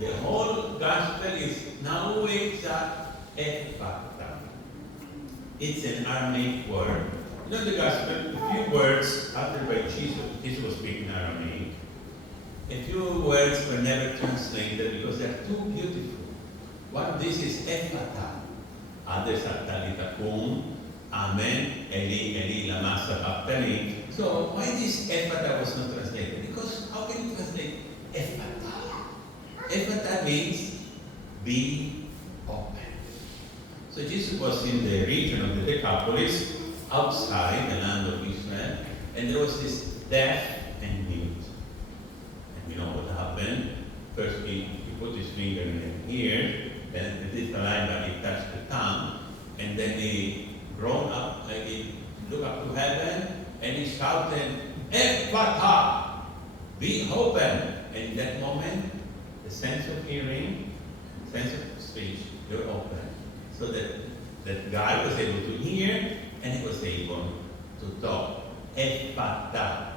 The whole gospel is nauwe sa Ephpheta. It's an Aramaic word. You know the gospel, a few words uttered by Jesus. Jesus was speaking Aramaic. A few words were never translated because they're too beautiful. One of these is Ephpheta. Others are Talita Kum, Amen, Eli, Eli, Lama Sabachthani. So why this Ephpheta was not translated? Because how can you translate Ephpheta? Ephpheta means be open. So Jesus was in the region of the Decapolis, outside the land of Israel, and there was this deaf and mute. And you know what happened? First he put his finger in here, then the distal line, but he touched the tongue, and then he groaned up, like he looked up to heaven, and he shouted, Ephpheta, be open. And in that moment, the sense of hearing, the sense of speech, they were open. So that guy was able to hear, and he was able to talk. Ephpheta,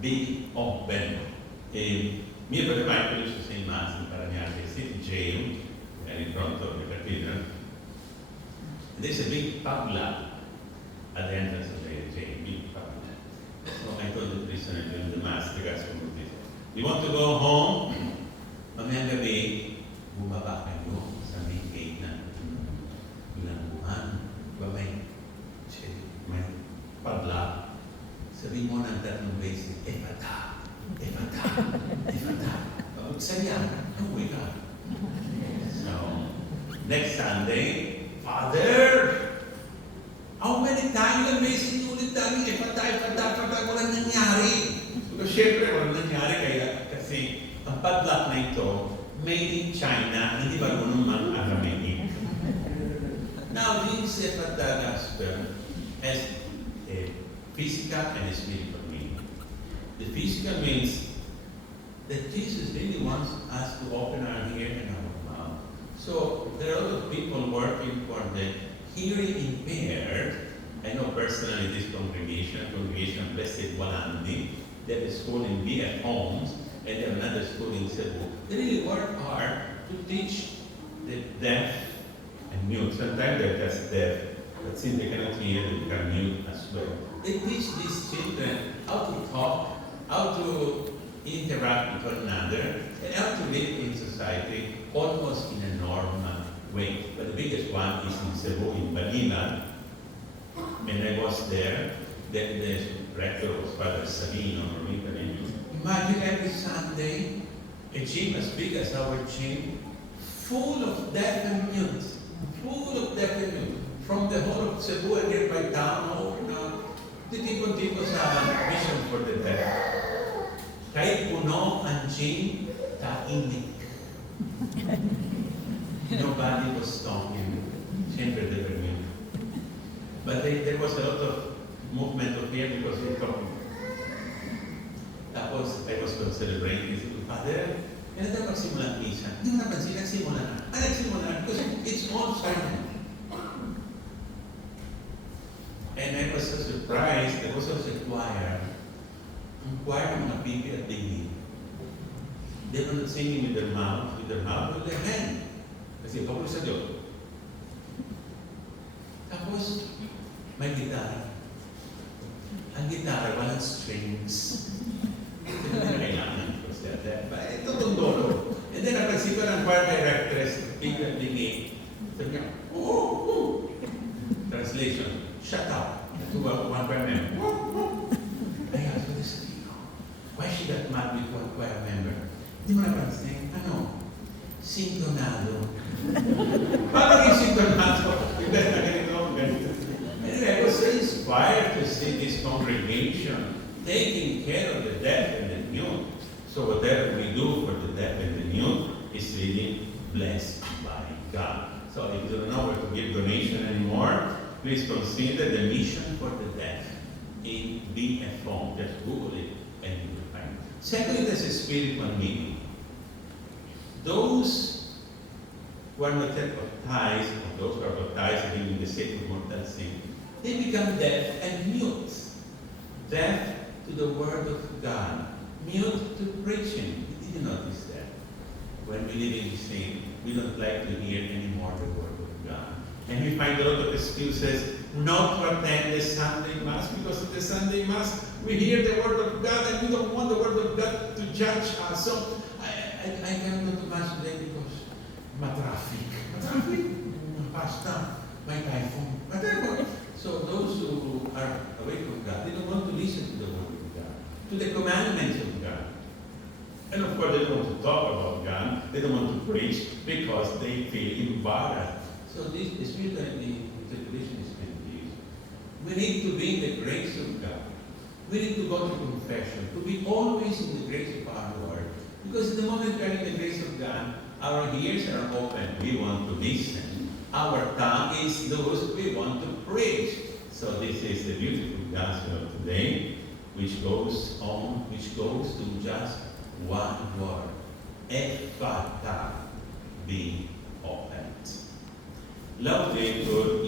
be open. Mio padre Michael used to say Mass in Paragnati City Jail, and in front of the cathedral. There's a big padlock at the entrance of the jail, big padlock. So I told the prisoner during the Mass, the gospel of this. You want to go home? Mamayang gabi, bumaba kayo sa main gate na bilanguhan. May padlock. Sabihin mo ng tatlong beses, Ephpheta, Ephpheta, Ephpheta. Buksan yan. Uwi ka. So, next Sunday, Father, how many times ang beses ulit namin, Ephpheta, Ephpheta, Ephpheta, walang nangyari. So, syempre, walang nangyari kasi ang padlock na ito, made in China, hindi marunong mag-Aramaic. Now, this Ephpheta gospel has a physical and a spiritual meaning. The physical means that Jesus really wants us to open our ear and our mouth. So there are a lot of people working for the hearing impaired. I know personally this congregation Blessed Walandi, they have a school in BF Homes, and they have another school in Cebu. They really work hard to teach the deaf and mute. Sometimes they're just deaf, but since they cannot hear, they become mute as well. They teach these children how to talk, how to interact with one another, and how to live in society almost in a normal way. But the biggest one is in Cebu, in Manila. When I was there, the rector was Father Sabino, or imagine every Sunday, a gym as big as our gym, full of deaf and mute. Full of deaf and mute. From the whole of Cebu and nearby town, over now, titipon-tipo sa mission for the deaf. Kahit puno ang gym, tahimik. Nobody was talking. Siyempre, they were mute. But there was a lot of movement of here because we were talking. Tapos, I was celebrating. He said, Father, kailan tayo magsimula ang misa? Hindi mo napansin, nagsimula na. Nagsimula na because it's all silent. And I was so surprised, there was also a choir. Ang choir ng mga bibi at dingin. They were not singing with their mouth, with their hand. Kasi Paolo sa Diyos. Tapos, may gitara. Ang gitara, walang strings. Ito na kailangan ko siya. Ito itong dolo. And then, napansin ko ng choir directress, bibi at dingin. Sabi niya, oh. Translation, shut up. To one choir member. I asked for this. Why she got mad with one choir member? Hindi mo napansin? Ano? Sintonado. Paano yung sintonado? Anyway, I was so inspired to see this congregation taking care of the deaf and the mute. So whatever we do for the deaf and the mute is really blessed by God. So if you don't know where to give donation anymore, please consider the mission for the deaf in BF Home. Just Google it and you will find it. Secondly, there's a spiritual meaning. Those who are not yet baptized, or those who are baptized and in the state of mortal sin, they become deaf and mute. Deaf to the word of God, mute to preaching. Did you notice that? When we live in sin, we don't like to hear anymore the word of God. And we find a lot of excuses not to attend the Sunday Mass, because of the Sunday Mass we hear the word of God and we don't want the word of God to judge us. So I can't go to Mass today because traffic, pasta, my typhoon, whatever. So those who are away from God, they don't want to listen to the word of God, to the commandments of God. And of course, they don't want to talk about God. They don't want to preach because they feel embarrassed. So this spirituality, tribulation is confused. We need to be in the grace of God. We need to go to confession, to be always in the grace of our Lord. Because the moment we are in the grace of God, our ears are open. We want to listen. Our tongue is loose. We want to preach. So this is the beautiful gospel of today, which goes to just one word. Ephpheta, be opened. Laudetur